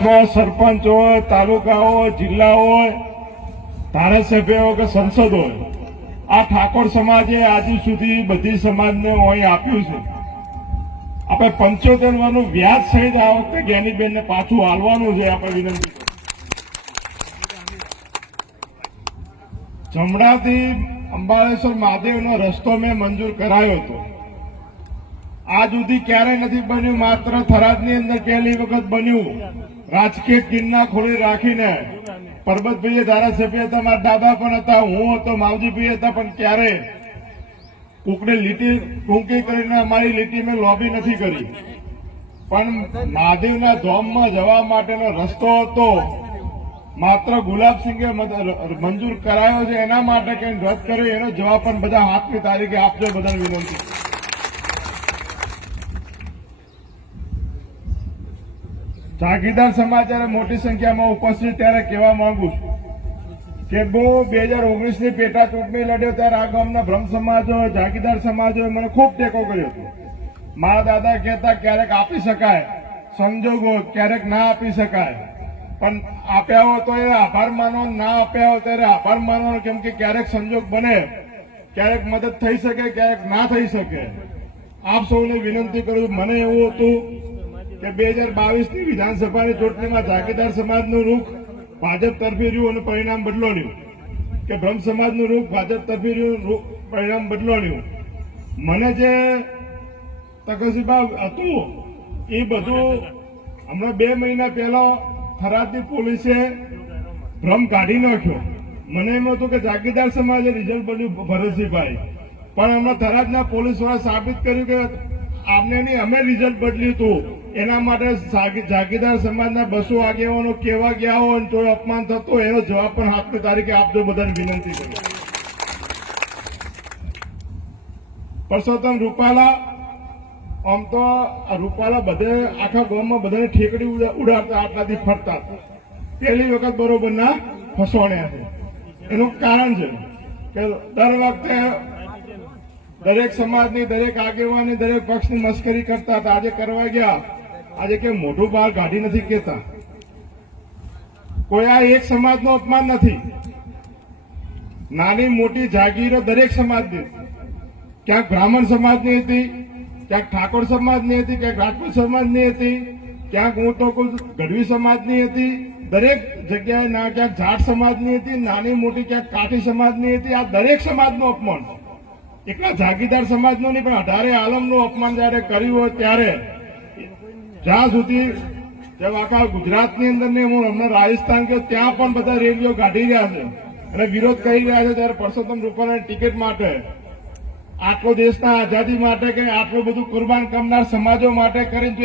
સરપંચ હોય, તાલુકા હોય, જિલ્લા હોય, ધારાસભ્ય હોય કે સંસદ હોય, આ ઠાકોર સમાજે આજે સુધી બધી સમાજને અહીં આપ્યું છે. આપણે 75 નું વ્યાજ સહિત આ વખતે જ્ઞાનીબેનને પાછું હાલવાનું છે. આપણે વિનંતી જમણાથી અંબાળેશ્વર મહાદેવનો રસ્તો મેં મંજૂર કરાયો હતો. આજ સુધી ક્યારેય નથી બન્યું. માત્ર થરાદની અંદર પહેલી વખત બન્યું. રાજકીય કિન્ના ખોલી રાખીને પરબતભાઈ ધારાસભ્ય હતા, મારા દાદા પણ હતા, હું હતો, માવજીભાઈ હતા, પણ ક્યારે કોકને લીટી ટૂંકી કરીને અમારી લીટી મેં લોબી નથી કરી. પણ મહાદેવના ધામમાં જવા માટેનો રસ્તો હતો, માત્ર ગુલાબસિંહે મંજૂર કરાયો છે. એના માટે કંઈ રદ કર્યો એનો જવાબ પણ બધા હાથની તારીખે આપજો. બધાને વિનંતી. જાગીરદાર સમાજ જયારે મોટી સંખ્યામાં ઉપસ્થિત ત્યારે કહેવા માંગુ છું કે 2019 ની પેટા ચૂંટણી લડ્યો ત્યારે આ ગામના બ્રહ્મ સમાજ હોય, જાગીરદાર સમાજ હોય, મને ખૂબ ટેકો કર્યો હતો. મારા દાદા કહેતા ક્યારેક આપી શકાય, સંજોગો ક્યારેક ના આપી શકાય, પણ આપ્યા હોય તો એ આભાર માનો, ના આપ્યા હોય ત્યારે આભાર માનો. કેમ કે ક્યારેક સંજોગ બને, ક્યારેક મદદ થઈ શકે, ક્યારેક ના થઈ શકે. આપ સૌને વિનંતી કરું. મને એવું હતું કે 2022 ની વિધાનસભાની ચૂંટણીમાં જાગીરદાર સમાજનું રૂખ ભાજપ તરફી રહ્યું અને પરિણામ બદલાયું, કે બ્રહ્મ સમાજનું રૂખ ભાજપ તરફી રહ્યું, પરિણામ બદલાયું. મને જે તકસીબા હતું એ બધું હમણાં 2 મહિના પહેલા થરાદની પોલીસે ભ્રમ કાઢી નાખ્યો. મને એમ હતું કે જાગીરદાર સમાજે રિઝલ્ટ બન્યું ભરતસિંહભાઈ, પણ હમણાં થરાદના પોલીસવાળા સાબિત કર્યું કે આપને નહીં, અમે રિઝલ્ટ બદલ્યું હતું. એના માટે જાગીરદાર સમાજના 200 આગેવાનો કેવા ગયા હોય તો અપમાન થતો, એનો જવાબ પણ હાથની તારીખે આપજો. બધાને વિનંતી કરું. પરસોત્તમ રૂપાલા, આમ તો રૂપાલા બધે આખા ગામમાં બધાને ઠેકડી ઉડાડતા, આટલાથી ફરતા. પહેલી વખત બરોબર ના ફસવાણ્યા છે. એનું કારણ છે કે દર વખતે દરેક સમાજની, દરેક આગેવાની, દરેક પક્ષની મસ્કરી કરતા હતા. આજે કરવા ગયા, આજે કે મોઢું બહાર કાઢી નથી કહેતા. કોઈ આ એક સમાજનું અપમાન નથી. નાની મોટી જાગીરો દરેક સમાજની, ક્યાંક બ્રાહ્મણ સમાજની હતી, ક્યાંક ઠાકોર સમાજની હતી, ક્યાંક રાજપૂત સમાજની હતી, ક્યાંક હું તો કોઈ ગઢવી સમાજની હતી. દરેક જગ્યાએ ના ક્યાંક જાટ સમાજની હતી, નાની મોટી ક્યાંક કાઠી સમાજની હતી. આ દરેક સમાજનું અપમાન, એકલા જાગીરદાર સમાજનું નહીં, પણ 18 આલમનું અપમાન જયારે કર્યું હોય ત્યારે, જ્યાં સુધી આખા ગુજરાતની અંદર ને હું હમણાં રાજસ્થાન ગયો ત્યાં પણ બધા રેલીઓ કાઢી રહ્યા છે અને વિરોધ કરી રહ્યા છે. ત્યારે પરસોત્તમ રૂપાલાની ટિકિટ માટે, આટલો દેશના આઝાદી માટે કે આટલું બધું કુરબાન કરનાર સમાજો માટે કરીને